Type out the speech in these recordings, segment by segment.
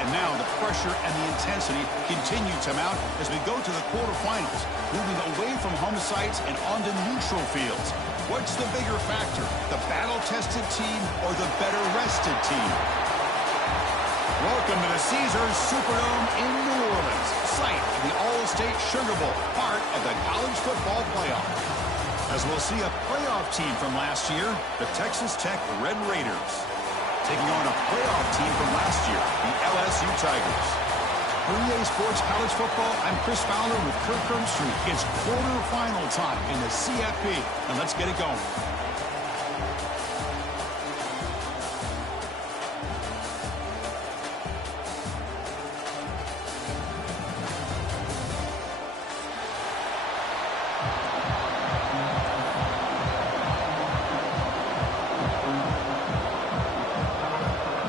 And now the pressure and the intensity continue to mount as we go to the quarterfinals, moving away from home sites and onto neutral fields. What's the bigger factor, the battle-tested team or the better-rested team? Welcome to the Caesars Superdome in New Orleans, site of the All-State Sugar Bowl, part of the college football playoff. As we'll see a playoff team from last year, the Texas Tech Red Raiders, taking on a playoff team from last year, the LSU Tigers. For EA Sports College Football, I'm Chris Fowler with Kirk Herbstreit. It's quarterfinal time in the CFB, and let's get it going.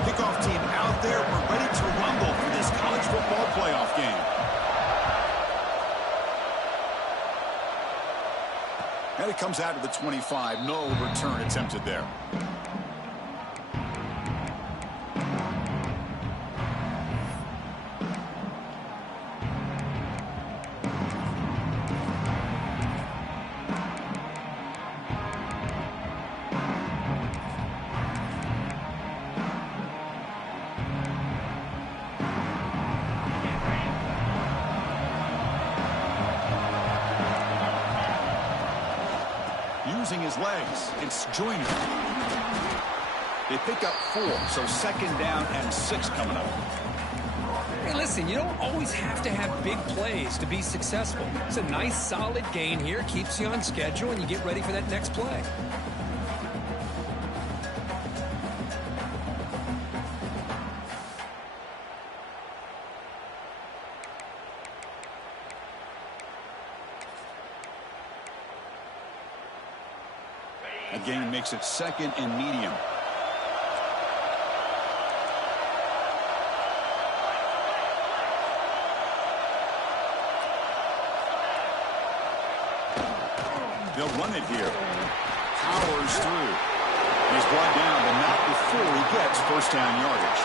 Kickoff team out there. We're ready to rumble for this college football playoff game. And it comes out to the 25. No return attempted there. Using his legs, it's Joyner. They pick up 4, so second down and 6 coming up. Hey, listen, you don't always have to have big plays to be successful. It's a nice, solid gain here, keeps you on schedule, and you get ready for that next play. A gain makes it second and medium. They'll run it here. Powers through. He's brought down, but not before he gets first down yardage.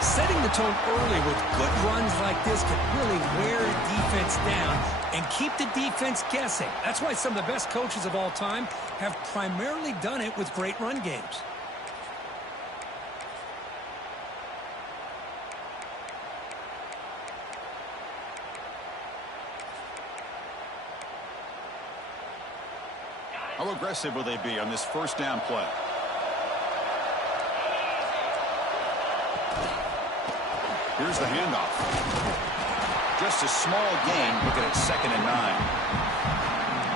Setting the tone early with good runs like this can really wear a defense down and keep the defense guessing. That's why some of the best coaches of all time have primarily done it with great run games. How aggressive will they be on this first down play? Here's the handoff. Just a small gain, looking at second and 9.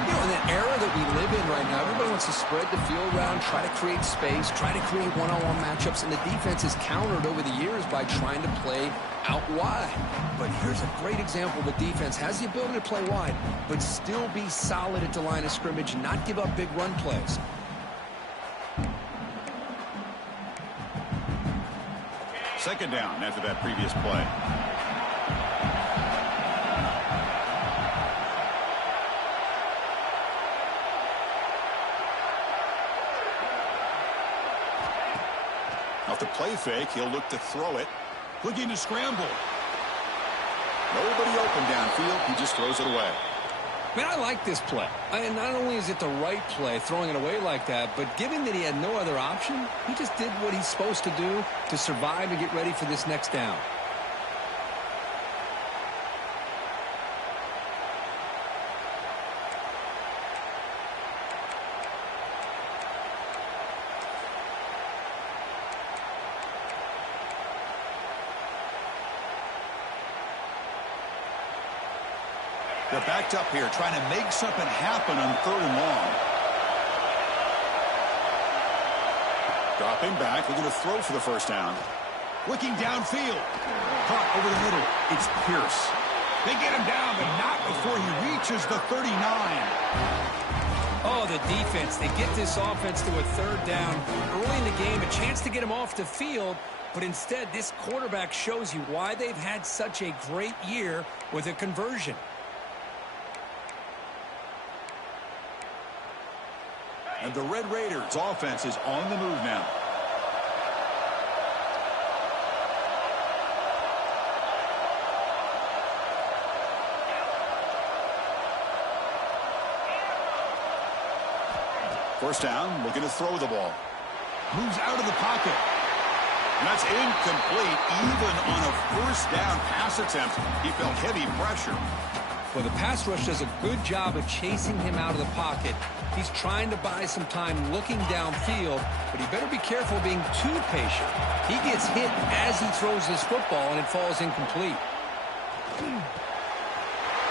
You know, in the era that we live in right now, everybody wants to spread the field around, try to create space, try to create one-on-one matchups, and the defense has countered over the years by trying to play out wide. But here's a great example. The defense has the ability to play wide, but still be solid at the line of scrimmage and not give up big run plays. Second down after that previous play. Off the play fake, he'll look to throw it. Looking to scramble. Nobody open downfield. He just throws it away. Man, I like this play. And not only is it the right play, throwing it away like that, but given that he had no other option, he just did what he's supposed to do to survive and get ready for this next down. They're backed up here, trying to make something happen on third and long. Dropping back, looking to throw for the first down. Looking downfield. Caught over the middle. It's Pierce. They get him down, but not before he reaches the 39. Oh, the defense. They get this offense to a third down early in the game, a chance to get him off the field, but instead this quarterback shows you why they've had such a great year with a conversion. And the Red Raiders offense is on the move now. First down, looking to throw the ball. Moves out of the pocket. And that's incomplete. Even on a first down pass attempt, he felt heavy pressure. Well, the pass rush does a good job of chasing him out of the pocket. He's trying to buy some time looking downfield, but he better be careful being too patient. He gets hit as he throws this football, and it falls incomplete.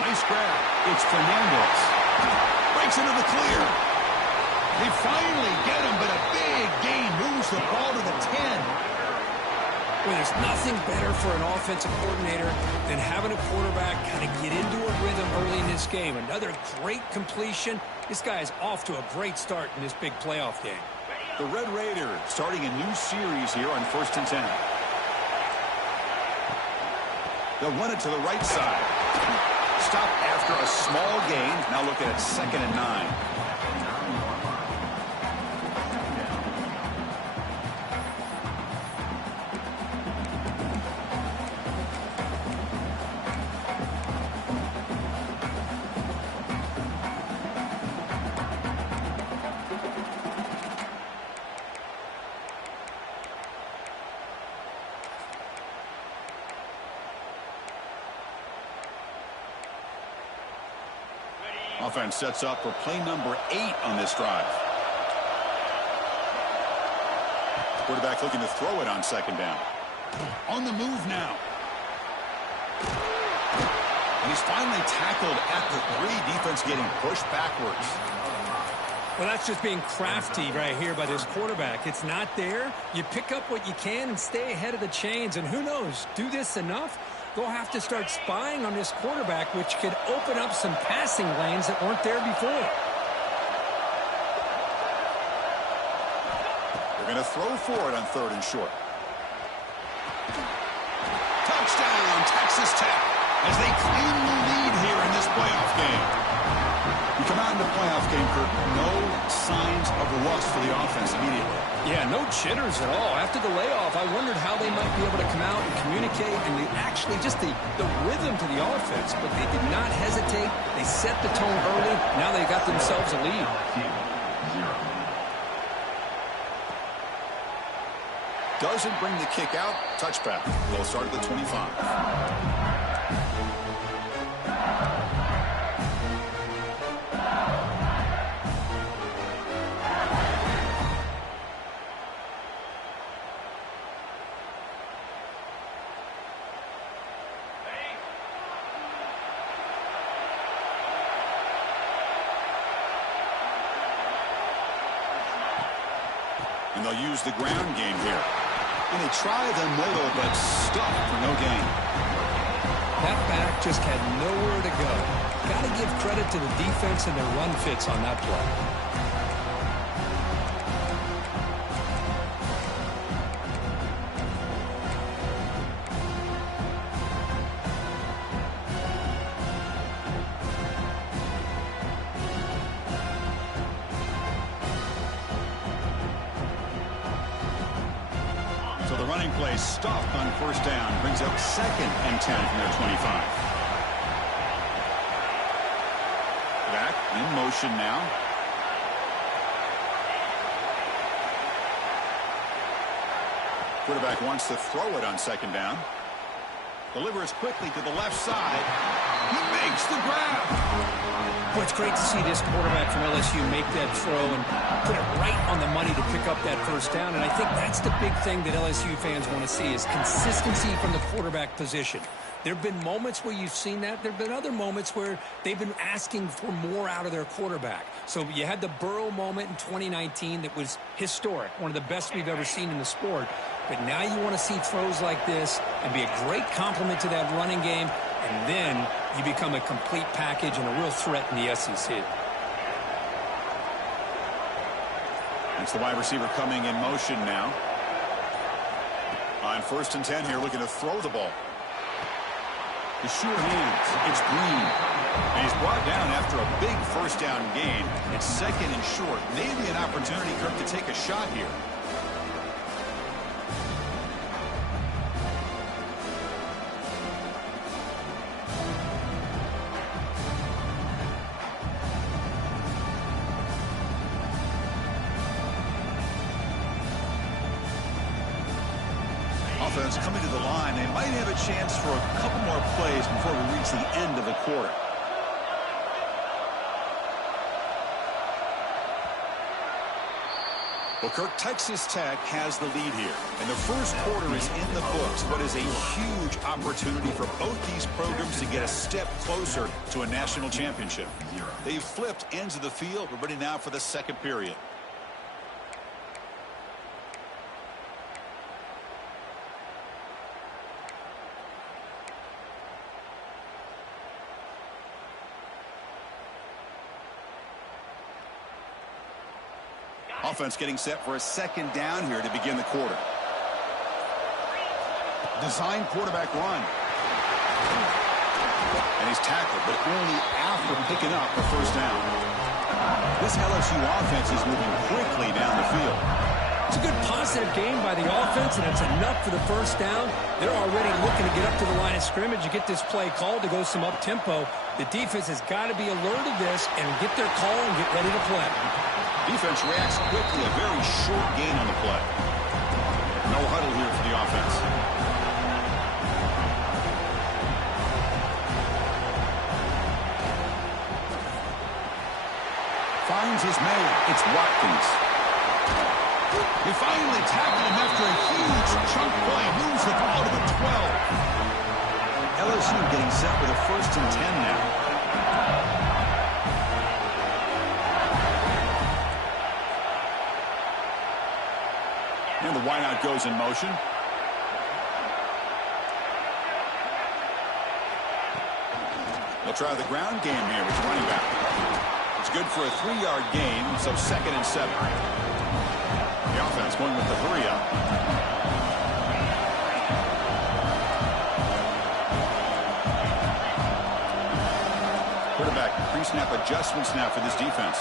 Nice grab. It's Fernandez. Breaks into the clear. They finally get him, but a big gain moves the ball to the 10. Well, there's nothing better for an offensive coordinator than having a quarterback kind of get into a rhythm early in this game. Another great completion. This guy is off to a great start in this big playoff game. The Red Raiders starting a new series here on 1st and 10. They'll run it to the right side. Stop after a small gain. Now looking at 2nd and 9. Offense sets up for play number 8 on this drive. Quarterback looking to throw it on 2nd down. On the move now. And he's finally tackled at the 3. Defense getting pushed backwards. Well, that's just being crafty right here by this quarterback. It's not there. You pick up what you can and stay ahead of the chains. And who knows, do this enough, they'll have to start spying on this quarterback, which could open up some passing lanes that weren't there before. They're going to throw for it on 3rd and short. Touchdown, Texas Tech, as they claim the lead here in this playoff game. You come out in the playoff game, Kirk, no signs of rust for the offense immediately. Yeah, no jitters at all. After the layoff, I wondered how they might be able to come out and communicate and actually just the rhythm to the offense. But they did not hesitate. They set the tone early. Now they got themselves a lead. Doesn't bring the kick out. Touchback. They'll start at the 25. And they'll use the ground game here. And they try the middle, but stuffed for no gain. That back just had nowhere to go. Got to give credit to the defense and their run fits on that play. So the running play stopped on 1st down. Brings up 2nd and 10 from their 25. Back in motion now. Quarterback wants to throw it on 2nd down. Delivers quickly to the left side. He makes the grab. Well, it's great to see this quarterback from LSU make that throw and put it right on the money to pick up that 1st down. And I think that's the big thing that LSU fans want to see is consistency from the quarterback position. There have been moments where you've seen that. There have been other moments where they've been asking for more out of their quarterback. So you had the Burrow moment in 2019 that was historic, one of the best we've ever seen in the sport. But now you want to see throws like this and be a great complement to that running game, and then you become a complete package and a real threat in the SEC. It's the wide receiver coming in motion now. On 1st and 10 here, looking to throw the ball. The sure hands. It's Green. And he's brought down after a big 1st down gain. It's 2nd and short. Maybe an opportunity, Kirk, to take a shot here. offense coming to the line. They might have a chance for a couple more plays before we reach the end of the quarter. Well, Kirk, Texas Tech has the lead here, and the first quarter is in the books. What is a huge opportunity for both these programs to get a step closer to a national championship. They've flipped ends of the field. We're ready now for the second period. Offense getting set for a second down here to begin the quarter. Design quarterback run. And he's tackled, but only after picking up the first down. This LSU offense is moving quickly down the field. It's a good positive game by the offense, and it's enough for the first down. They're already looking to get up to the line of scrimmage and get this play called to go some up-tempo. The defense has got to be alert of this and get their call and get ready to play. Defense reacts quickly. A very short gain on the play. No huddle here for the offense. Finds his man. It's Watkins. They finally tackle him after a huge chunk play. Moves the ball to the 12. LSU getting set with a 1st and 10 now. And the wideout goes in motion. They'll try the ground game here with the running back. It's good for a 3-yard gain, so 2nd and 7. The offense going with the hurry up. Quarterback pre-snap adjustments now for this defense.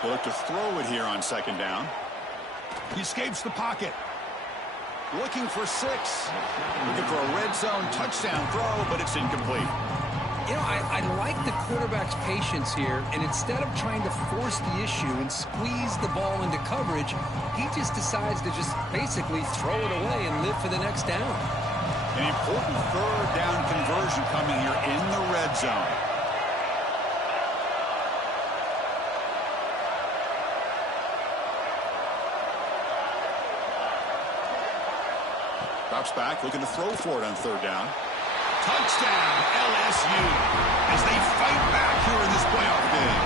They'll look to throw it here on 2nd down. He escapes the pocket. Looking for 6. Looking for a red zone touchdown throw, but it's incomplete. You know, I like the quarterback's patience here, and instead of trying to force the issue and squeeze the ball into coverage, he just decides to just basically throw it away and live for the next down. An important 3rd down conversion coming here in the red zone. Drops back, looking to throw for it on 3rd down. Touchdown, LSU, as they fight back here in this playoff game.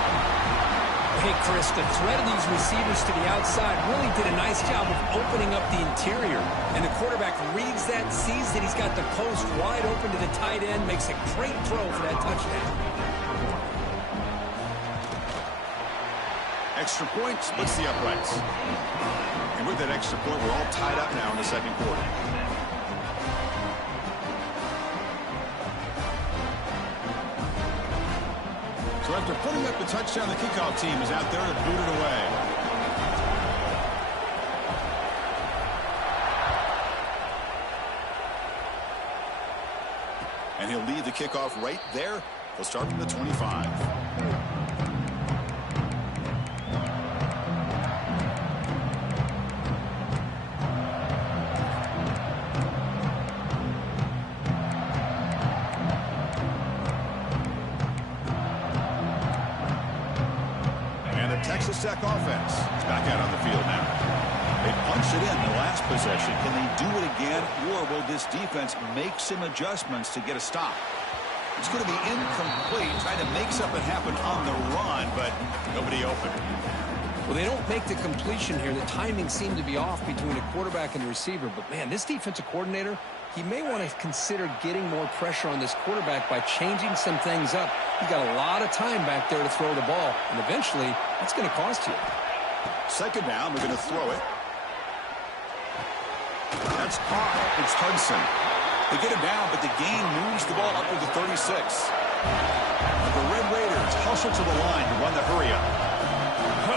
Hey, Chris, the threat of these receivers to the outside really did a nice job of opening up the interior. And the quarterback reads that, sees that he's got the post wide open to the tight end, makes a great throw for that touchdown. Extra point splits the uprights. And with that extra point, we're all tied up now in the 2nd quarter. So after putting up the touchdown, the kickoff team is out there to boot it away. And he'll lead the kickoff right there. He'll start from the 25. Texas Tech offense is back out on the field now. They punched it in the last possession. Can they do it again, or will this defense make some adjustments to get a stop? It's going to be incomplete, trying to make something happen on the run, but nobody open. Well, they don't make the completion here. The timing seemed to be off between a quarterback and the receiver. But, man, this defensive coordinator, he may want to consider getting more pressure on this quarterback by changing some things up. He's got a lot of time back there to throw the ball, and eventually that's going to cost you. 2nd down, we're going to throw it. That's caught. It's Hudson. They get him down, but the gain moves the ball up to the 36. The Red Raiders hustle to the line to run the hurry-up.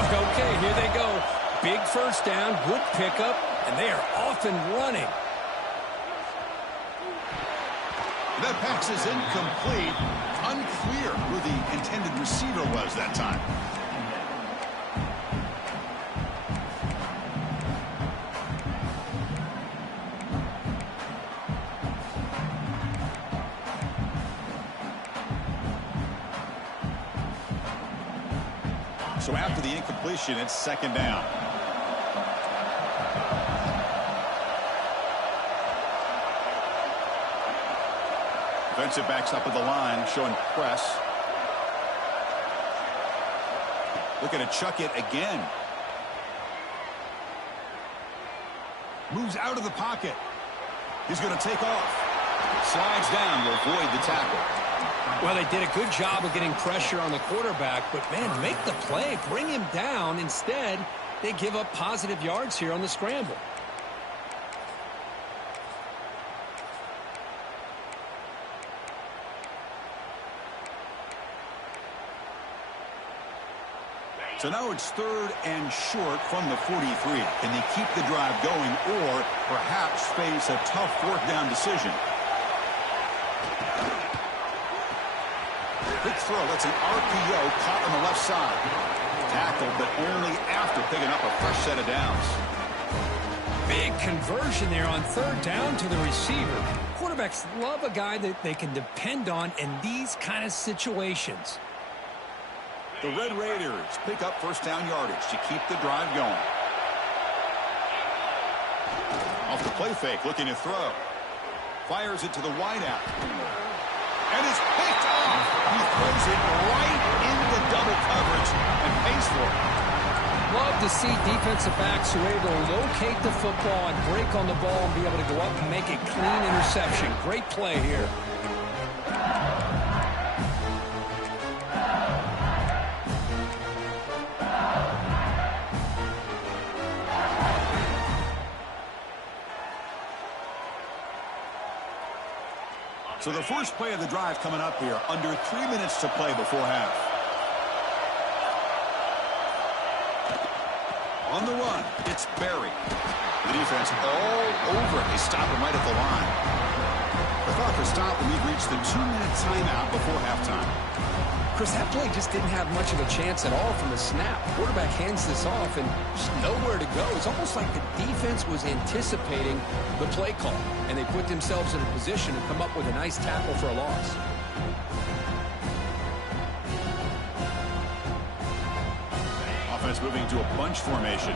Okay, here they go. Big first down, good pickup, and they are off and running. That pass is incomplete. Unclear who the intended receiver was that time. So after the incompletion, it's second down. Defensive backs up at the line, showing press. Looking to chuck it again. Moves out of the pocket. He's going to take off. Slides down to avoid the tackle. Well, they did a good job of getting pressure on the quarterback, but, man, make the play. Bring him down. Instead, they give up positive yards here on the scramble. So now it's third and short from the 43. Can they keep the drive going or perhaps face a tough fourth down decision? Quick throw. That's an RPO caught on the left side. Tackled, but only after picking up a fresh set of downs. Big conversion there on third down to the receiver. Quarterbacks love a guy that they can depend on in these kind of situations. The Red Raiders pick up first down yardage to keep the drive going. Off the play fake, looking to throw. Fires it to the wideout. And it's picked off. He throws it right into double coverage and pays for it. Love to see defensive backs who are able to locate the football and break on the ball and be able to go up and make a clean interception. Great play here. So the first play of the drive coming up here, under 3 minutes to play before half. On the run, it's Berry. The defense all over it. They stop him right at the line. The clock has stopped, and we've reached the 2-minute timeout before halftime. Chris, that play just didn't have much of a chance at all from the snap. Quarterback hands this off and just nowhere to go. It's almost like the defense was anticipating the play call, and they put themselves in a position to come up with a nice tackle for a loss. Offense moving to a bunch formation.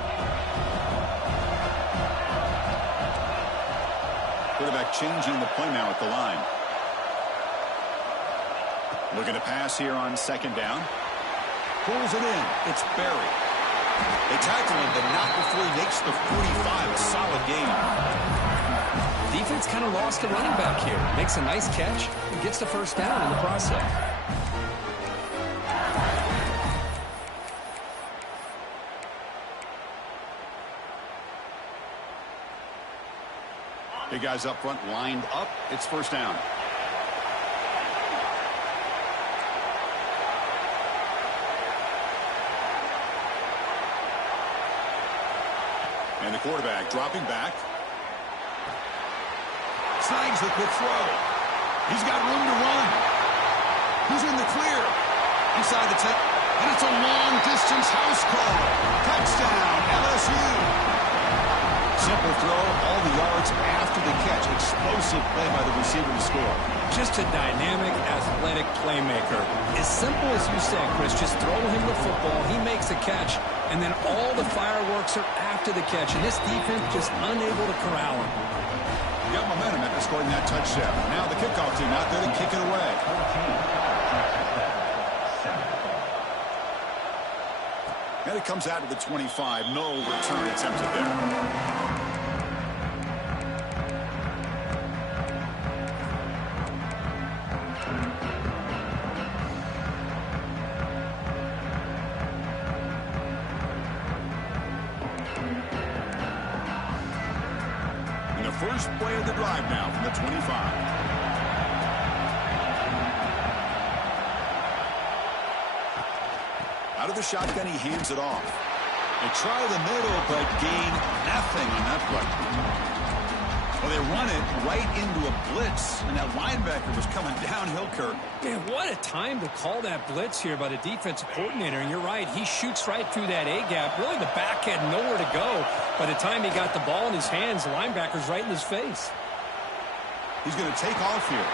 Quarterback changing the play now at the line. Looking to pass here on second down. Pulls it in. It's Berry. They tackle him, but not before he makes the 45. A solid game. Defense kind of lost the running back here. Makes a nice catch and gets the first down in the process. Big guys up front lined up. It's first down. And the quarterback dropping back. Snags the quick throw. He's got room to run. He's in the clear. Inside the 10. And it's a long-distance house call. Touchdown, LSU. Simple throw, all the yards after the catch. Explosive play by the receiver to score. Just a dynamic, athletic playmaker. As simple as you said, Chris, just throw him the football. He makes a catch, and then all the fireworks are after the catch. And this defense just unable to corral him. Got momentum after scoring that touchdown. Now the kickoff team out there to kick it away. And it comes out to the 25. No return attempted there. First play of the drive now from the 25. Out of the shotgun, he hands it off. They try the middle, but gain nothing on that play. Well, they run it right into a blitz, and that linebacker was coming downhill, Kirk. Man, what a time to call that blitz here by the defensive coordinator. And you're right, he shoots right through that A-gap. Really, the back had nowhere to go. By the time he got the ball in his hands, the linebacker's right in his face. He's going to take off here.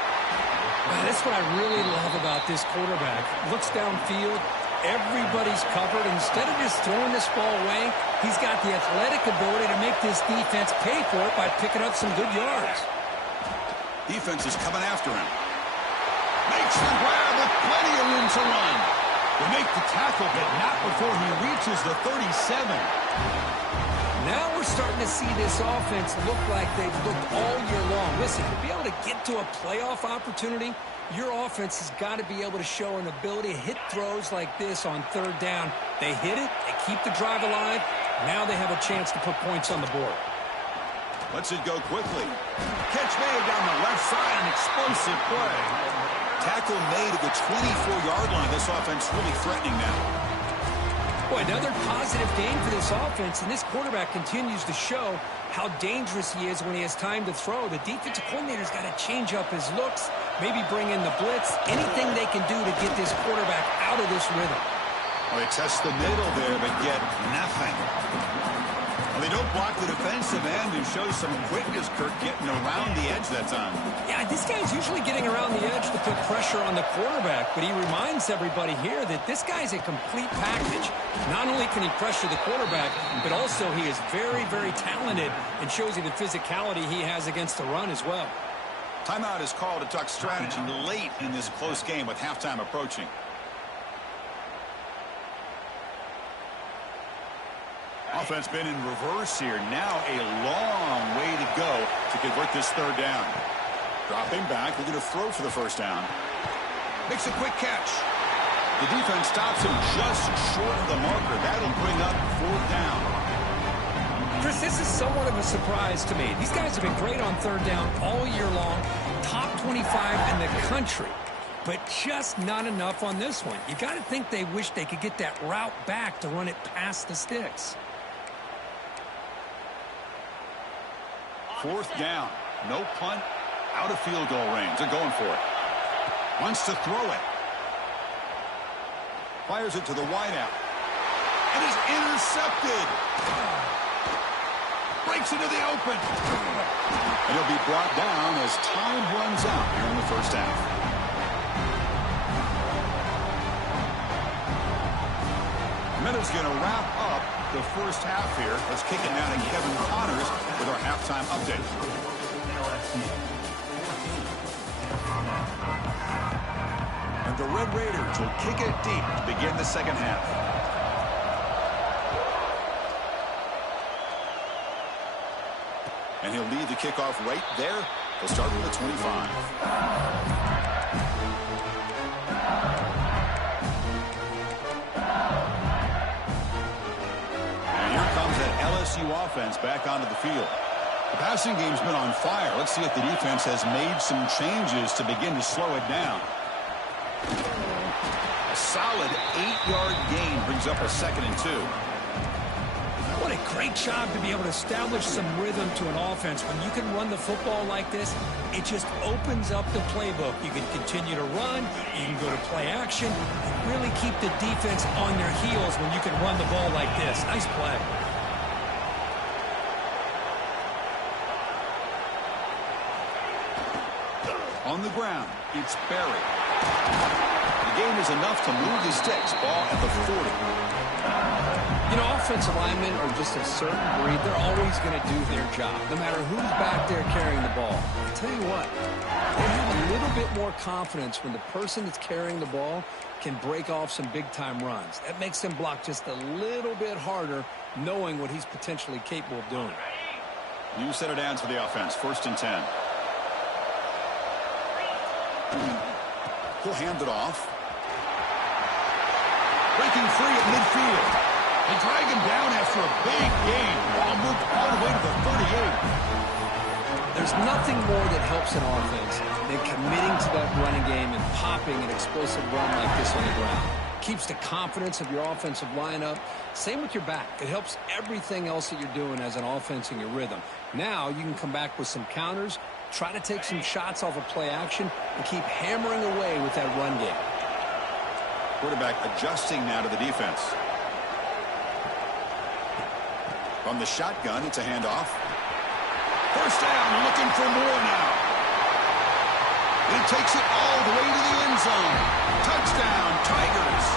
That's what I really love about this quarterback. Looks downfield. Everybody's covered. Instead of just throwing this ball away, he's got the athletic ability to make this defense pay for it by picking up some good yards. Defense is coming after him. Makes the grab with plenty of room to run. They make the tackle, but not before he reaches the 37. Now we're starting to see this offense look like they've looked all year long. Listen, to be able to get to a playoff opportunity, your offense has got to be able to show an ability to hit throws like this on third down. They hit it, they keep the drive alive. Now they have a chance to put points on the board. Lets it go quickly. Catch made down the left side, an explosive play. Tackle made at the 24-yard line. This offense really threatening now. Boy, another positive gain for this offense, and this quarterback continues to show how dangerous he is when he has time to throw. The defensive coordinator's got to change up his looks, maybe bring in the blitz, anything they can do to get this quarterback out of this rhythm. Well, they test the middle there, but get nothing. Well, they don't block the defensive end and show some quickness, Kirk, getting around the edge that time. Yeah, this guy's usually getting around the edge to put pressure on the quarterback, but he reminds everybody here that this guy's a complete package. Not only can he pressure the quarterback, but also he is very, very talented and shows you the physicality he has against the run as well. Timeout is called to talk strategy late in this close game with halftime approaching. Offense been in reverse here. Now a long way to go to convert this third down. Dropping back, looking to throw for the first down. Makes a quick catch. The defense stops him just short of the marker. That'll bring up fourth down. Chris, this is somewhat of a surprise to me. These guys have been great on third down all year long. Top 25 in the country. But just not enough on this one. You got to think they wish they could get that route back to run it past the sticks. Fourth down. No punt. Out of field goal range. They're going for it. Wants to throw it. Fires it to the wideout. It is intercepted. Breaks into the open. And he'll be brought down as time runs out here in the first half. Minute's going to wrap up the first half here. Let's kick it now to Kevin Connors with our halftime update. And the Red Raiders will kick it deep to begin the second half. And he'll lead the kickoff right there. He'll start with the 25. LSU offense back onto the field. The passing game's been on fire. Let's see if the defense has made some changes to begin to slow it down. A solid 8-yard gain brings up a 2nd and 2. What a great job to be able to establish some rhythm to an offense. When you can run the football like this, it just opens up the playbook. You can continue to run, you can go to play action, and really keep the defense on their heels when you can run the ball like this. Nice play. On the ground, it's Barry. The gain is enough to move the sticks. Ball at the 40. You know, offensive linemen are just a certain breed. They're always going to do their job, no matter who's back there carrying the ball. I'll tell you what, they have a little bit more confidence when the person that's carrying the ball can break off some big-time runs. That makes them block just a little bit harder, knowing what he's potentially capable of doing. New set of downs for the offense. 1st and 10. He'll hand it off. Breaking free at midfield. They drag him down after a big gain. Ball moved all the way to the 38. There's nothing more that helps an offense than committing to that running game and popping an explosive run like this on the ground. keeps the confidence of your offensive lineup. Same with your back. It helps everything else that you're doing as an offense in your rhythm. Now you can come back with some counters, try to take some shots off of play action, and keep hammering away with that run game. Quarterback adjusting now to the defense. From the shotgun, it's a handoff. First down, looking for more now. He takes it all the way to the end zone. Touchdown, Tigers.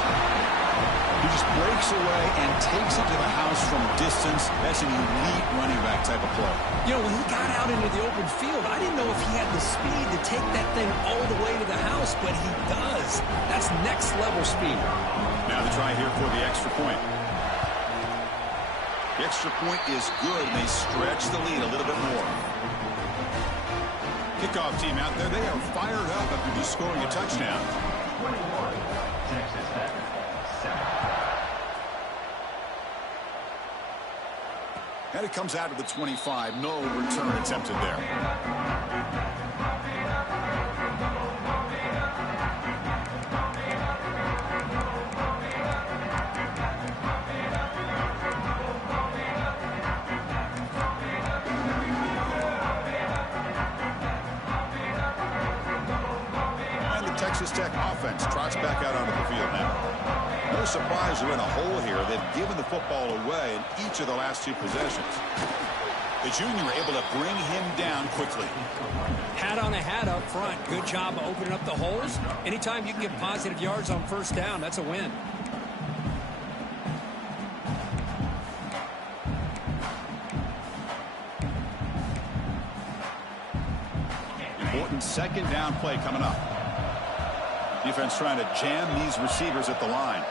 He just breaks away and takes it to the house from distance. That's an elite running back type of play. You know, when he got out into the open field, I didn't know if he had the speed to take that thing all the way to the house, but he does. That's next level speed. Now the try here for the extra point. The extra point is good, and they stretch the lead a little bit more. Kickoff team out there, they are fired up after just scoring a touchdown. 21, Texas Tech, 7. And it comes out of the 25. No return attempted there. Texas Tech offense trots back out onto the field now. No surprise they're in a hole here. They've given the football away in each of the last 2 possessions. The junior able to bring him down quickly. Hat on a hat up front. Good job of opening up the holes. Anytime you can get positive yards on first down, that's a win. Important second down play coming up. Defense trying to jam these receivers at the line.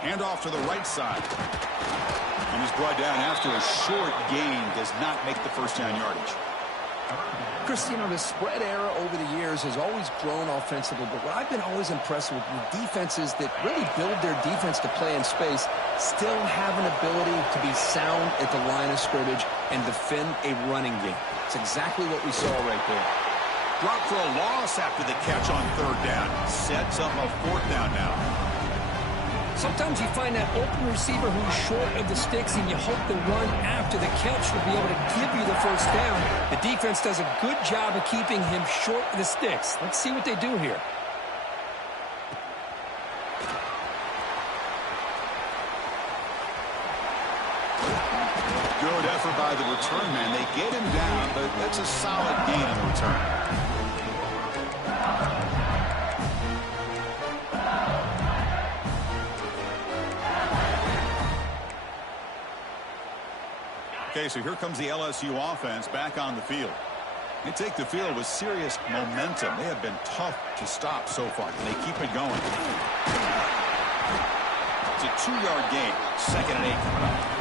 Handoff to the right side. And he's brought down after a short gain. Does not make the first down yardage. Chris, you know, the spread era over the years has always grown offensively, but what I've been always impressed with defenses that really build their defense to play in space still have an ability to be sound at the line of scrimmage and defend a running game. It's exactly what we saw right there. Drop for a loss after the catch on third down. Sets up a fourth down now. Sometimes you find that open receiver who's short of the sticks, and you hope the run after the catch will be able to give you the first down. The defense does a good job of keeping him short of the sticks. Let's see what they do here. Good effort by the return man. They get him down, but that's a solid gain on the return. Okay, so here comes the LSU offense back on the field. They take the field with serious momentum. They have been tough to stop so far, and they keep it going. It's a 2-yard gain. 2nd and 8 coming up.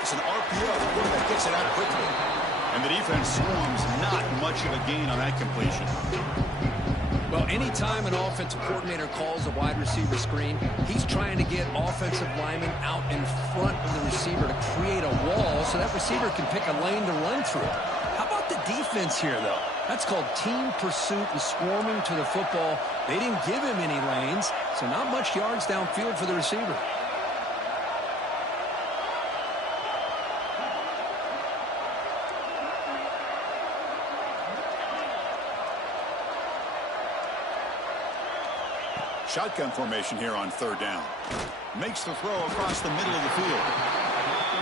It's an RPO. The quarterback gets it out quickly. And the defense swarms. Not much of a gain on that completion. Well, anytime an offensive coordinator calls a wide receiver screen, he's trying to get offensive linemen out in front of the receiver to create a wall so that receiver can pick a lane to run through. How about the defense here, though? That's called team pursuit and swarming to the football. They didn't give him any lanes, so not much yards downfield for the receiver. Shotgun formation here on third down. Makes the throw across the middle of the field.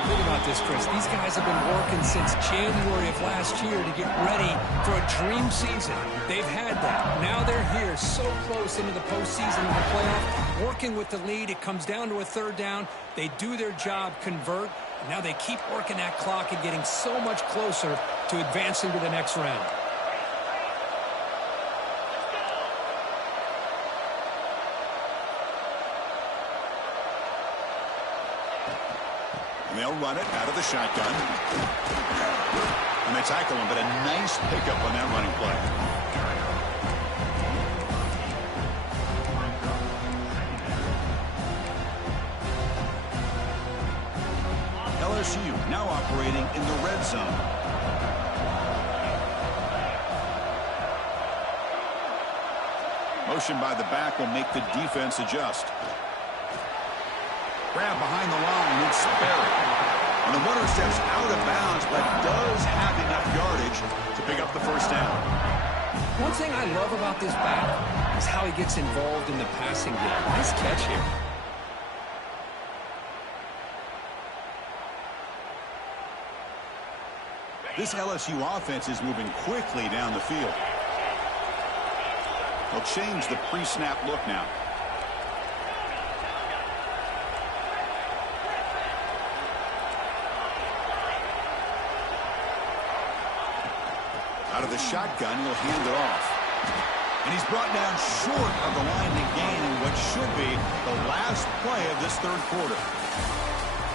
Think about this, Chris. These guys have been working since January of last year to get ready for a dream season. They've had that. Now they're here, so close into the postseason and the playoff, working with the lead. It comes down to a third down. They do their job, convert. Now they keep working that clock and getting so much closer to advancing to the next round. And they'll run it out of the shotgun. And they tackle him, but a nice pickup on that running play. LSU now operating in the red zone. Motion by the back will make the defense adjust. Grab behind the line, it's Barry. And the runner steps out of bounds, but does have enough yardage to pick up the first down. One thing I love about this back is how he gets involved in the passing game. Nice catch here. This LSU offense is moving quickly down the field. They'll change the pre-snap look now. Out of the shotgun, he'll hand it off. And he's brought down short of the line to gain in what should be the last play of this third quarter.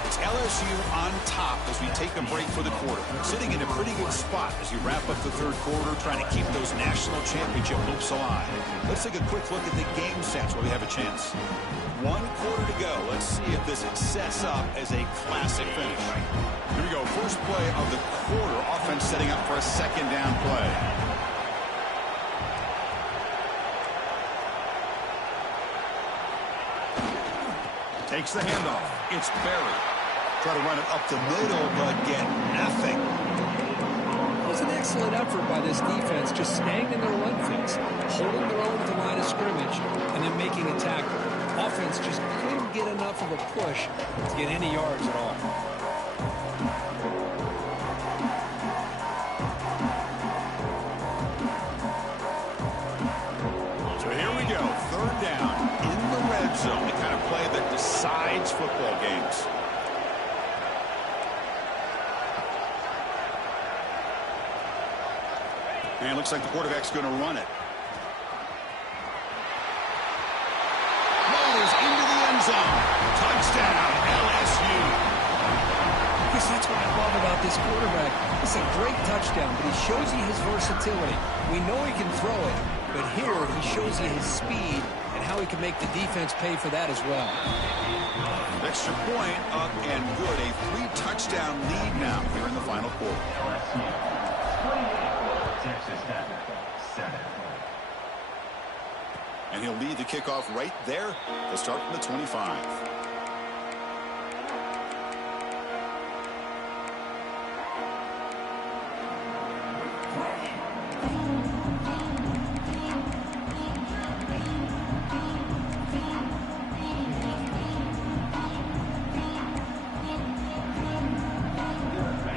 It's LSU on top as we take a break for the quarter. Sitting in a pretty good spot as you wrap up the third quarter, trying to keep those national championship hopes alive. Let's take a quick look at the game stats while we have a chance. 1 quarter to go. Let's see if this sets up as a classic finish. Here we go. First play of the quarter. Offense setting up for a second down play. Takes the handoff. It's Barry. Try to run it up the middle, but get nothing. It was an excellent effort by this defense, just staying in their run fix, holding their own at the line of scrimmage, and then making a tackle. Offense just couldn't get enough of a push to get any yards at all. So here we go. Third down in the red zone. The kind of play that decides football games. And it looks like the quarterback's going to run it. Rolls into the end zone. Touchdown, LSU. Because that's what I love about this quarterback. It's a great touchdown, but he shows you his versatility. We know he can throw it, but here he shows you his speed and how he can make the defense pay for that as well. Extra point up and good. A 3-touchdown lead now here in the final quarter. Texas Tech, 7. And he'll lead the kickoff right there. They'll start from the 25.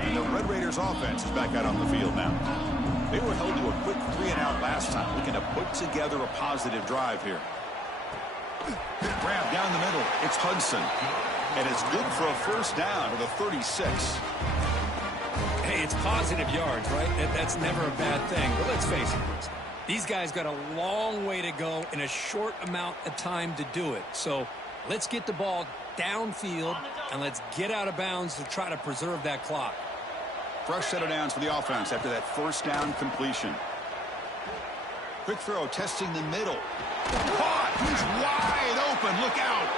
And the Red Raiders offense is back out on the field now. They were held to a quick 3-and-out last time, looking to put together a positive drive here. Grab down the middle. It's Hudson. And it's good for a first down to the 36. Hey, it's positive yards, right? That's never a bad thing. But let's face it, these guys got a long way to go in a short amount of time to do it. So let's get the ball downfield, and let's get out of bounds to try to preserve that clock. Fresh set of downs for the offense after that first down completion. Quick throw, testing the middle. Caught! He's wide open. Look out!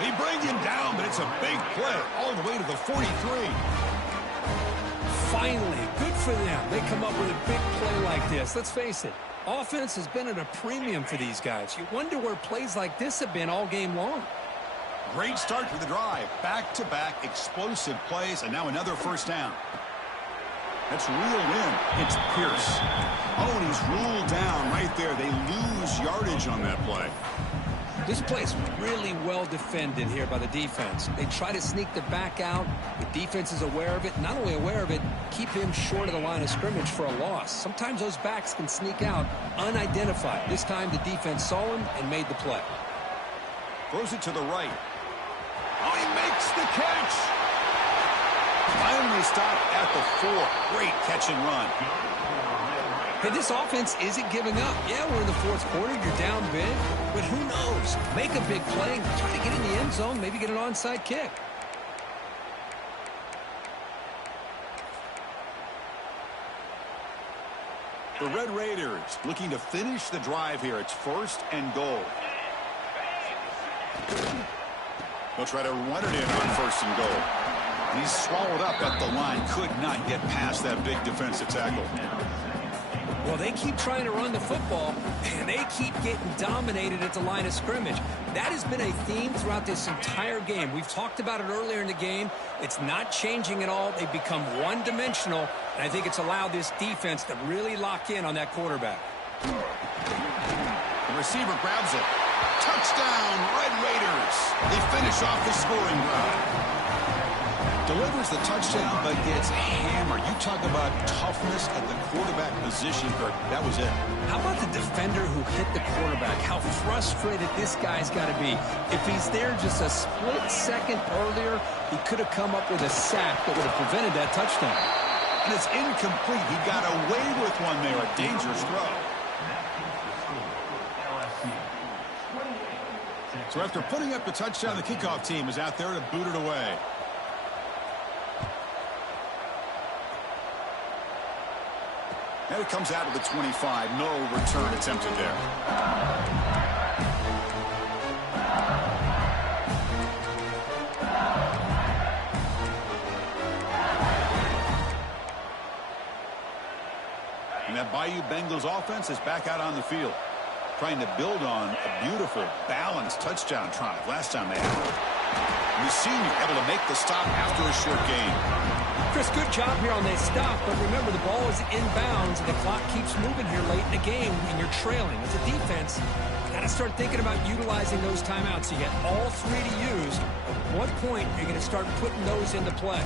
They bring him down, but it's a big play all the way to the 43. Finally, good for them. They come up with a big play like this. Let's face it, offense has been at a premium for these guys. You wonder where plays like this have been all game long. Great start to the drive. Back-to-back explosive plays, and now another first down. That's reeled in. It's Pierce. Oh, and he's ruled down right there. They lose yardage on that play. This play's really well defended here by the defense. They try to sneak the back out. The defense is aware of it. Not only aware of it, keep him short of the line of scrimmage for a loss. Sometimes those backs can sneak out unidentified. This time the defense saw him and made the play. Throws it to the right. Oh, he makes the catch. Finally stopped at the 4. Great catch and run. Hey, this offense isn't giving up. Yeah, we're in the fourth quarter. You're down big. But who knows? Make a big play. Try to get in the end zone. Maybe get an onside kick. The Red Raiders looking to finish the drive here. It's 1st and goal. They'll try to run it in on 1st and goal. And he's swallowed up at the line. Could not get past that big defensive tackle. Well, they keep trying to run the football, and they keep getting dominated at the line of scrimmage. That has been a theme throughout this entire game. We've talked about it earlier in the game. It's not changing at all. They've become one-dimensional, and I think it's allowed this defense to really lock in on that quarterback. The receiver grabs it. Touchdown, Red Raiders. They finish off the scoring drive. Delivers the touchdown, but gets hammered. You talk about toughness at the quarterback position, Kirk. That was it. How about the defender who hit the quarterback? How frustrated this guy's got to be. If he's there just a split second earlier, he could have come up with a sack that would have prevented that touchdown. And it's incomplete. He got away with one there. A dangerous throw. So after putting up the touchdown, the kickoff team is out there to boot it away. And it comes out of the 25. No return attempted there. And that Bayou Bengals offense is back out on the field, trying to build on a beautiful, balanced touchdown drive last time they had it. The senior able to make the stop after a short game. Chris, good job here on that stop, but remember the ball is inbounds and the clock keeps moving here late in the game and you're trailing. As a defense, you got to start thinking about utilizing those timeouts. You get all 3 to use. At what point are you going to start putting those into play?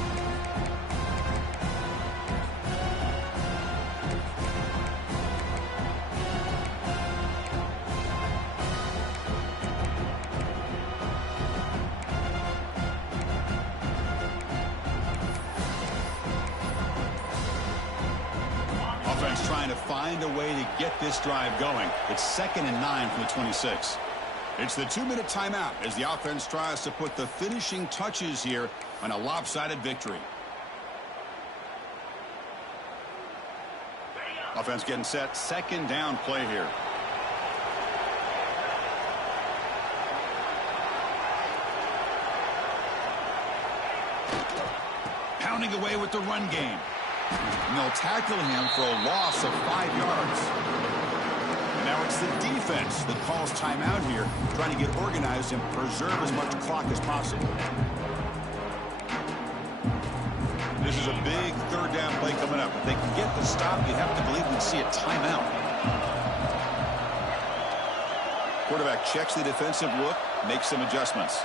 Trying to find a way to get this drive going. It's 2nd and 9 from the 26. It's the 2-minute timeout as the offense tries to put the finishing touches here on a lopsided victory. Offense getting set. 2nd down play here. Pounding away with the run game. And they'll tackle him for a loss of 5 yards. And now it's the defense that calls timeout here, trying to get organized and preserve as much clock as possible. This is a big 3rd down play coming up. If they can get the stop, you have to believe we'd see a timeout. Quarterback checks the defensive look, makes some adjustments.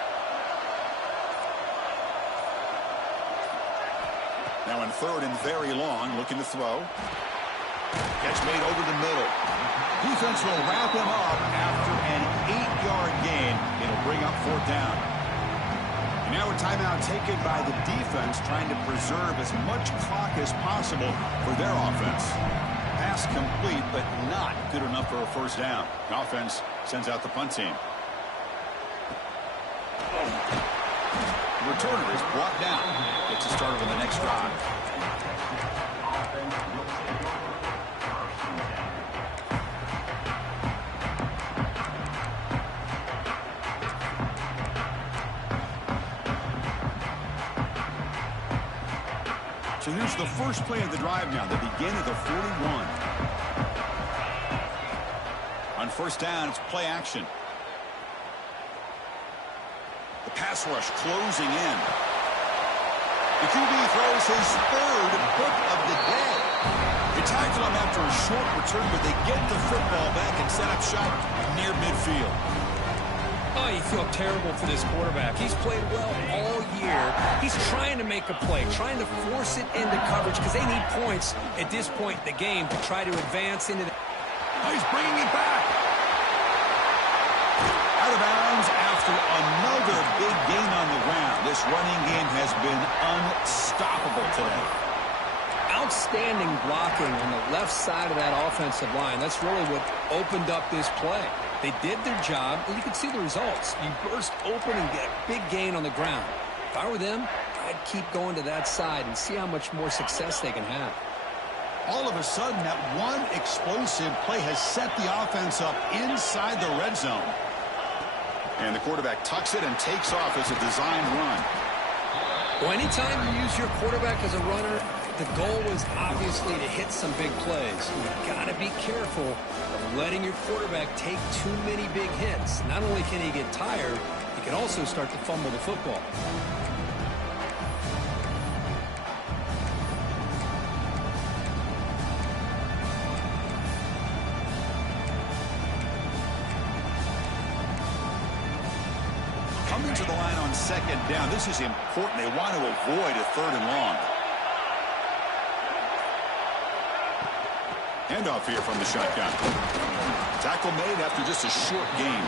Now in 3rd and very long, looking to throw. Catch made over the middle. Defense will wrap him up after an 8-yard gain. It'll bring up 4th down. And now a timeout taken by the defense, trying to preserve as much clock as possible for their offense. Pass complete, but not good enough for a 1st down. The offense sends out the punt team. The returner is brought down. Gets a start on the next drive. So here's the first play of the drive now. They begin at the 41. On 1st down, it's play action. The pass rush closing in. The QB throws his 3rd pick of the day. They tackle him after a short return, but they get the football back and set up shop near midfield. Oh, you feel terrible for this quarterback. He's played well all year. He's trying to make a play, trying to force it into coverage because they need points at this point in the game to try to advance into the... Oh, he's bringing it back. Out of bounds after another big gain on the ground. This running game has been unstoppable today. Outstanding blocking on the left side of that offensive line. That's really what opened up this play. They did their job, and you can see the results. You burst open and get a big gain on the ground. If I were them, I'd keep going to that side and see how much more success they can have. All of a sudden, that one explosive play has set the offense up inside the red zone. And the quarterback tucks it and takes off as a designed run. Well, anytime you use your quarterback as a runner, the goal is obviously to hit some big plays. You've got to be careful of letting your quarterback take too many big hits. Not only can he get tired, he can also start to fumble the football. Coming to the line on second down, this is important. They want to avoid a 3rd and long. Handoff here from the shotgun. Tackle made after just a short gain.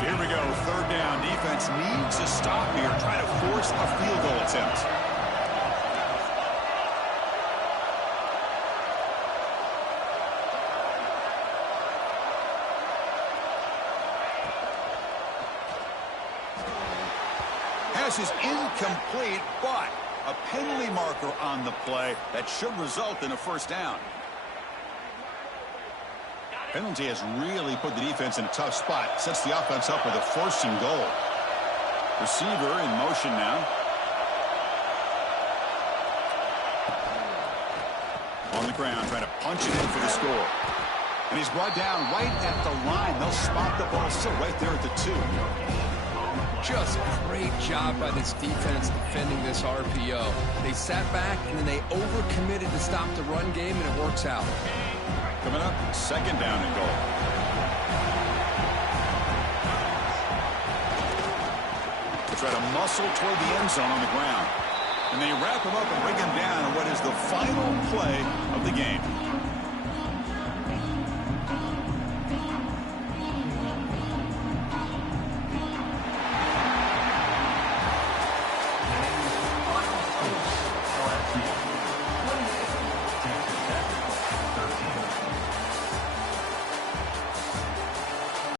Here we go, 3rd down. Defense needs a stop here, try to force a field goal attempt. Pass is incomplete, but a penalty marker on the play that should result in a 1st down. Penalty has really put the defense in a tough spot. Sets the offense up with a 1st and goal. Receiver in motion now. On the ground, trying to punch it in for the score. And he's brought down right at the line. They'll spot the ball still right there at the 2. Just great job by this defense defending this RPO. They sat back, and then they overcommitted to stop the run game, and it works out. Coming up, 2nd down and goal. They try to muscle toward the end zone on the ground. And they wrap him up and bring him down on what is the final play of the game.